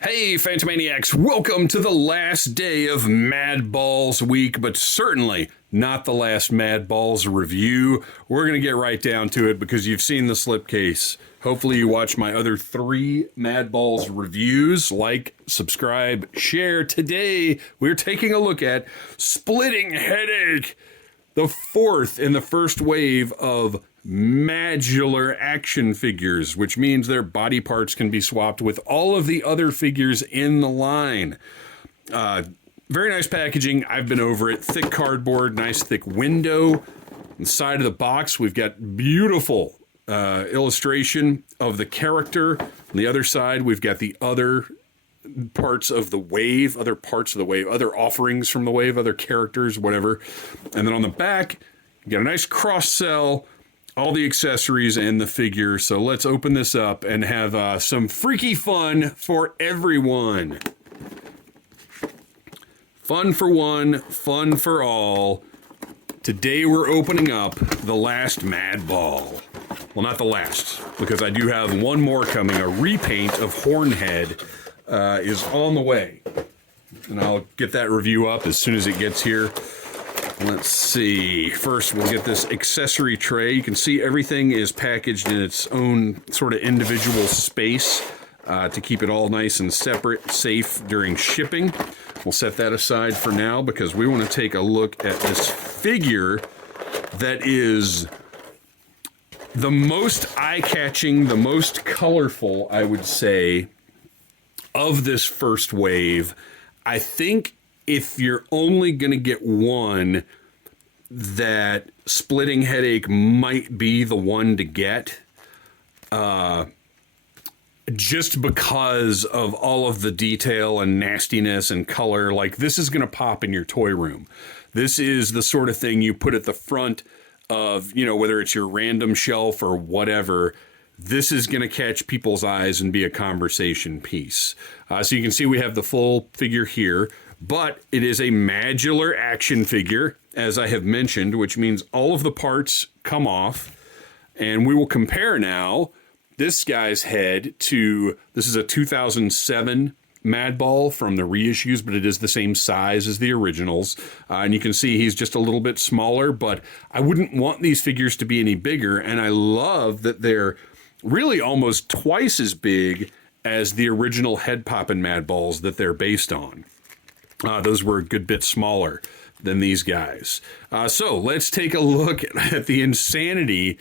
Hey, Phantomaniacs, welcome to the last day of Madballs week, but certainly not the last Madballs review. We're going to get right down to it because you've seen the slipcase. Hopefully you watched my other 3 Madballs reviews. Like, subscribe, share. Today, we're taking a look at Splitting Headache, the 4th in the first wave of MADular action figures, which means their body parts can be swapped with all of the other figures in the line. Very nice packaging. I've been over it. Thick cardboard, nice thick window. Inside of the box, we've got beautiful illustration of the character. On the other side, we've got the other parts of the wave, other offerings from the wave, other characters, whatever. And then on the back, you got a nice cross-sell, all the accessories and the figure. So let's open this up and have some freaky fun for everyone. Fun for one, fun for all. Today we're opening up the last Madball. Well, not the last, because I do have one more coming. A repaint of Hornhead is on the way. And I'll get that review up as soon as it gets here. Let's see. First, we'll get this accessory tray. You can see everything is packaged in its own sort of individual space to keep it all nice and separate, safe during shipping. We'll set that aside for now because we want to take a look at this figure that is the most eye-catching, the most colorful, I would say, of this first wave. I think if you're only going to get one, that Splitting Headache might be the one to get. Just because of all of the detail and nastiness and color. Like, this is going to pop in your toy room. This is the sort of thing you put at the front of, you know, whether it's your random shelf or whatever. This is going to catch people's eyes and be a conversation piece. So you can see we have the full figure here. But it is a MADular action figure, as I have mentioned, which means all of the parts come off. And we will compare now this guy's head to, this is a 2007 Madball from the reissues, but it is the same size as the originals. And you can see he's just a little bit smaller, but I wouldn't want these figures to be any bigger. And I love that they're really almost twice as big as the original head poppin' Madballs that they're based on. Those were a good bit smaller than these guys. So let's take a look at the insanity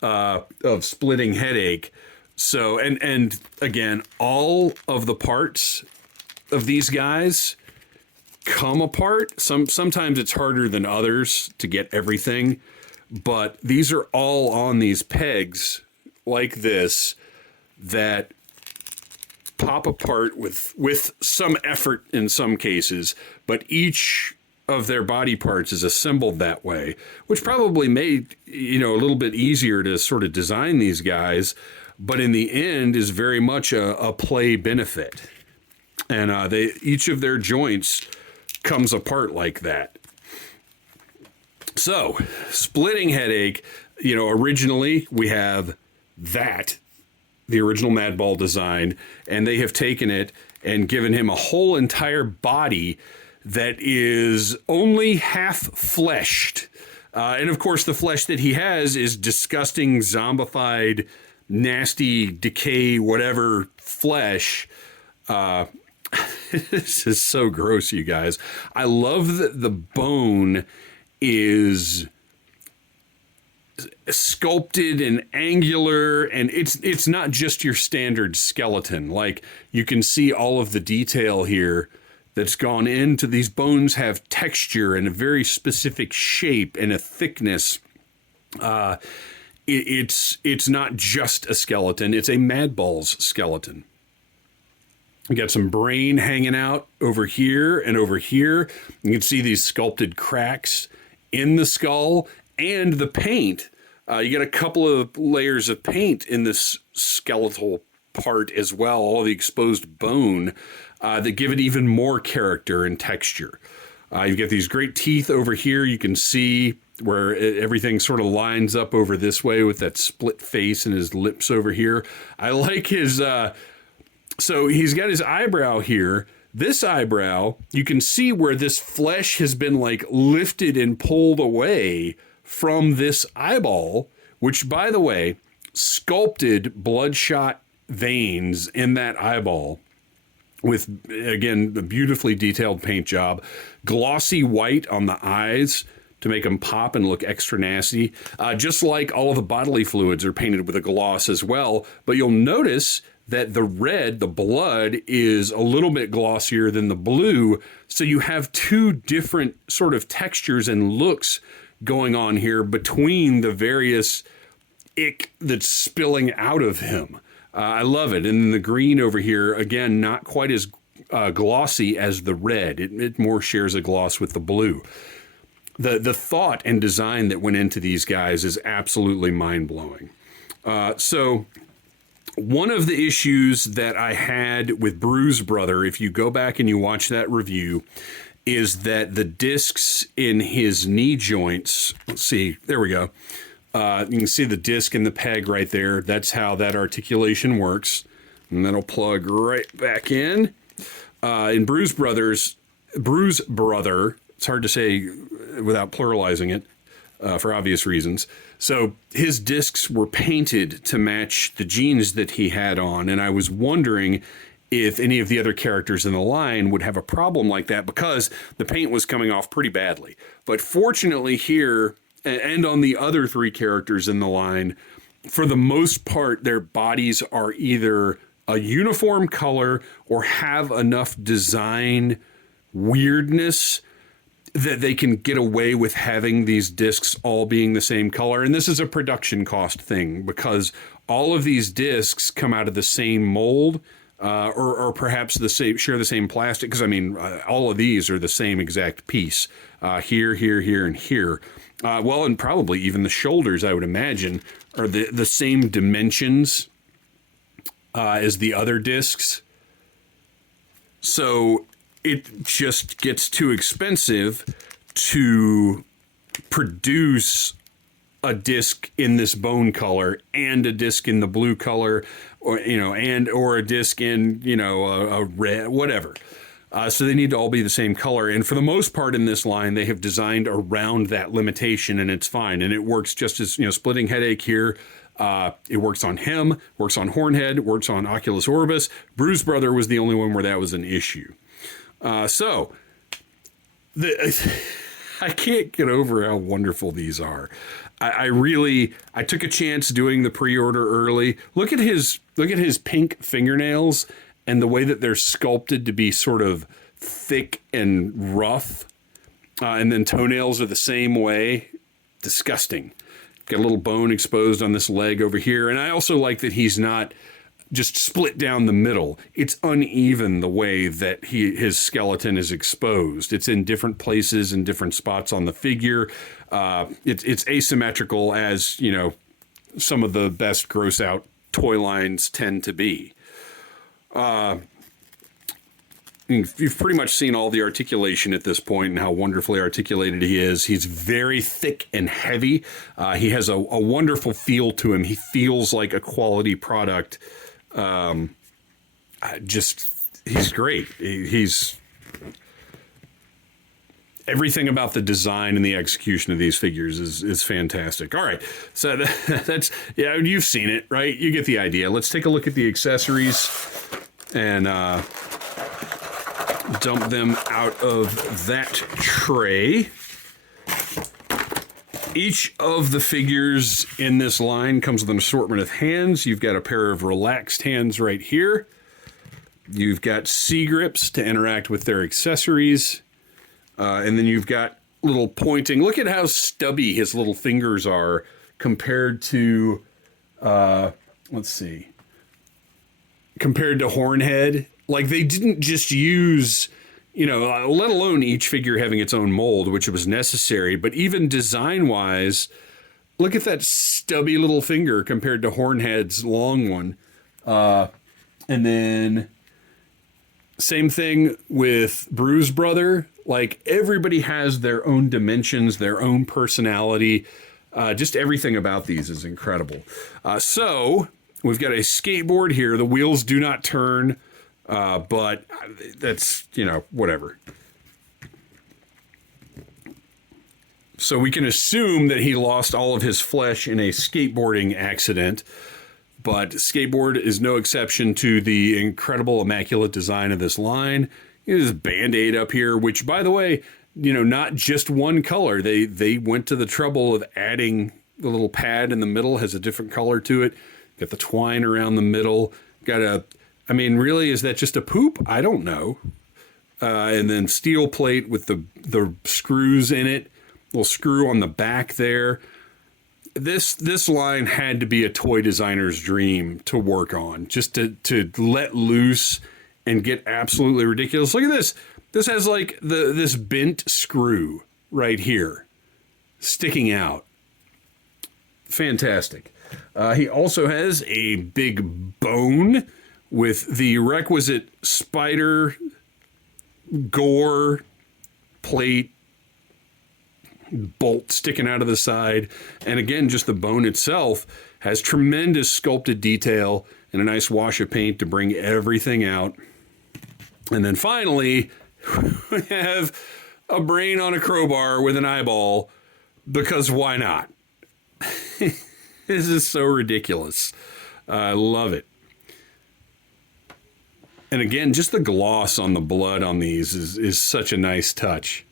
of Splitting Headache. So, and again, all of the parts of these guys come apart. Sometimes it's harder than others to get everything, but these are all on these pegs like this that pop apart with some effort in some cases, but each of their body parts is assembled that way, which probably made, you know, a little bit easier to sort of design these guys, but in the end is very much a play benefit. And each of their joints comes apart like that. So, Splitting Headache, you know, originally we have that, the original Madball design, and they have taken it and given him a whole entire body that is only half fleshed. And of course, the flesh that he has is disgusting, zombified, nasty, decay, whatever flesh. This is so gross, you guys. I love that the bone is sculpted and angular, and it's not just your standard skeleton. Like, you can see all of the detail here that's gone into these bones. Have texture and a very specific shape and a thickness. It's not just a skeleton, it's a Madballs skeleton. We got some brain hanging out over here and over here. You can see these sculpted cracks in the skull. And the paint, you get a couple of layers of paint in this skeletal part as well, all the exposed bone, that give it even more character and texture. You've got these great teeth over here. You can see where everything sort of lines up over this way with that split face and his lips over here. I like his So he's got his eyebrow here. This eyebrow, you can see where this flesh has been like lifted and pulled away from this eyeball, which, by the way, sculpted bloodshot veins in that eyeball with, again, a beautifully detailed paint job, glossy white on the eyes to make them pop and look extra nasty. Just like all of the bodily fluids are painted with a gloss as well. But you'll notice that the red, the blood, is a little bit glossier than the blue. So you have two different sort of textures and looks going on here between the various ick that's spilling out of him. I love it. And the green over here, again, not quite as glossy as the red. It more shares a gloss with the blue. The thought and design that went into these guys is absolutely mind-blowing. So one of the issues that I had with Bruise Brother, if you go back and you watch that review, is that the discs in his knee joints, let's see, there we go. You can see the disc and the peg right there. That's how that articulation works. And that'll plug right back in. In Bruise Brother, it's hard to say without pluralizing it for obvious reasons. So his discs were painted to match the jeans that he had on. And I was wondering if any of the other characters in the line would have a problem like that because the paint was coming off pretty badly. But fortunately here, and on the other three characters in the line, for the most part, their bodies are either a uniform color or have enough design weirdness that they can get away with having these discs all being the same color. And this is a production cost thing because all of these discs come out of the same mold, or perhaps share the same plastic. Because I mean, all of these are the same exact piece. Here, and here. Well, and probably even the shoulders, I would imagine, are the same dimensions as the other discs. So it just gets too expensive to produce a disc in this bone color and a disc in the blue color, or a disc in a red, whatever. So they need to all be the same color. And for the most part in this line, they have designed around that limitation, and it's fine. And it works just as, splitting headache here. It works on him, works on Hornhead, works on Oculus Orbis. Bruise Brother was the only one where that was an issue. I can't get over how wonderful these are. I took a chance doing the pre-order early. Look at his pink fingernails and the way that they're sculpted to be sort of thick and rough. And then toenails are the same way. Disgusting. Got a little bone exposed on this leg over here. And I also like that he's not just split down the middle. It's uneven the way that his skeleton is exposed. It's in different places and different spots on the figure. It's asymmetrical, as some of the best gross out toy lines tend to be. You've pretty much seen all the articulation at this point and how wonderfully articulated he is. He's very thick and heavy. He has a wonderful feel to him. He feels like a quality product. He's great. He's everything about the design and the execution of these figures is fantastic. All right. So that's, you've seen it, right? You get the idea. Let's take a look at the accessories and, dump them out of that tray. Each of the figures in this line comes with an assortment of hands. You've got a pair of relaxed hands right here. You've got C-grips to interact with their accessories. And then you've got little pointing. Look at how stubby his little fingers are compared to, compared to Hornhead. Like, they didn't just use, let alone each figure having its own mold, which was necessary, but even design-wise, look at that stubby little finger compared to Hornhead's long one. And then same thing with Bruise Brother. Like, everybody has their own dimensions, their own personality. Just everything about these is incredible. So we've got a skateboard here. The wheels do not turn. But that's, you know, whatever. So we can assume that he lost all of his flesh in a skateboarding accident, but skateboard is no exception to the incredible immaculate design of this line. There's a Band-Aid up here, which, by the way, you know, not just one color. They went to the trouble of adding the little pad in the middle, has a different color to it. Got the twine around the middle. Got a, I mean, really, is that just a poop? I don't know. And then steel plate with the screws in it. Little screw on the back there. This line had to be a toy designer's dream to work on, just to let loose and get absolutely ridiculous. Look at this. This has like this bent screw right here sticking out. Fantastic. He also has a big bone with the requisite spider gore plate bolt sticking out of the side. And again, just the bone itself has tremendous sculpted detail and a nice wash of paint to bring everything out. And then finally, we have a brain on a crowbar with an eyeball, because why not? This is so ridiculous. I love it. And again, just the gloss on the blood on these is such a nice touch.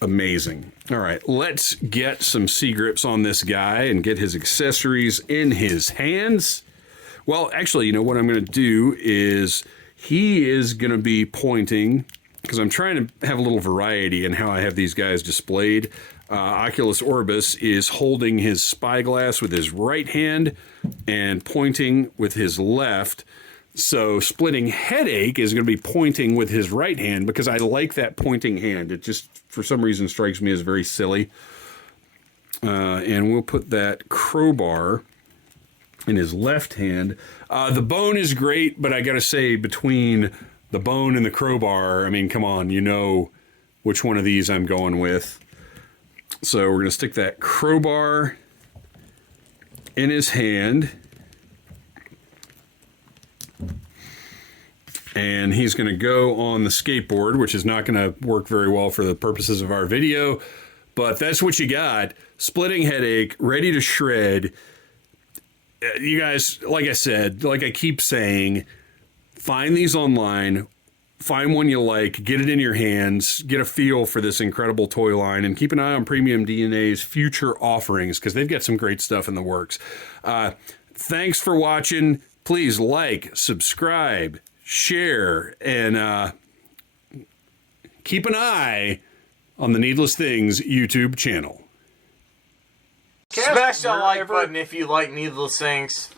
Amazing. All right, let's get some C-grips on this guy and get his accessories in his hands. Well, actually, you know what I'm going to do is he is going to be pointing, because I'm trying to have a little variety in how I have these guys displayed. Oculus Orbis is holding his spyglass with his right hand and pointing with his left. So Splitting Headache is going to be pointing with his right hand, because I like that pointing hand. It just, for some reason, strikes me as very silly. And we'll put that crowbar in his left hand. The bone is great, but I got to say, between the bone and the crowbar, I mean, come on, you know which one of these I'm going with. So we're going to stick that crowbar in his hand. And he's going to go on the skateboard, which is not going to work very well for the purposes of our video. But that's what you got. Splitting Headache, ready to shred. You guys, like I said, like I keep saying, find these online. Find one you like. Get it in your hands. Get a feel for this incredible toy line. And keep an eye on Premium DNA's future offerings, because they've got some great stuff in the works. Thanks for watching. Please like, subscribe, share, and keep an eye on the Needless Things YouTube channel. Smash that like button if you like Needless Things.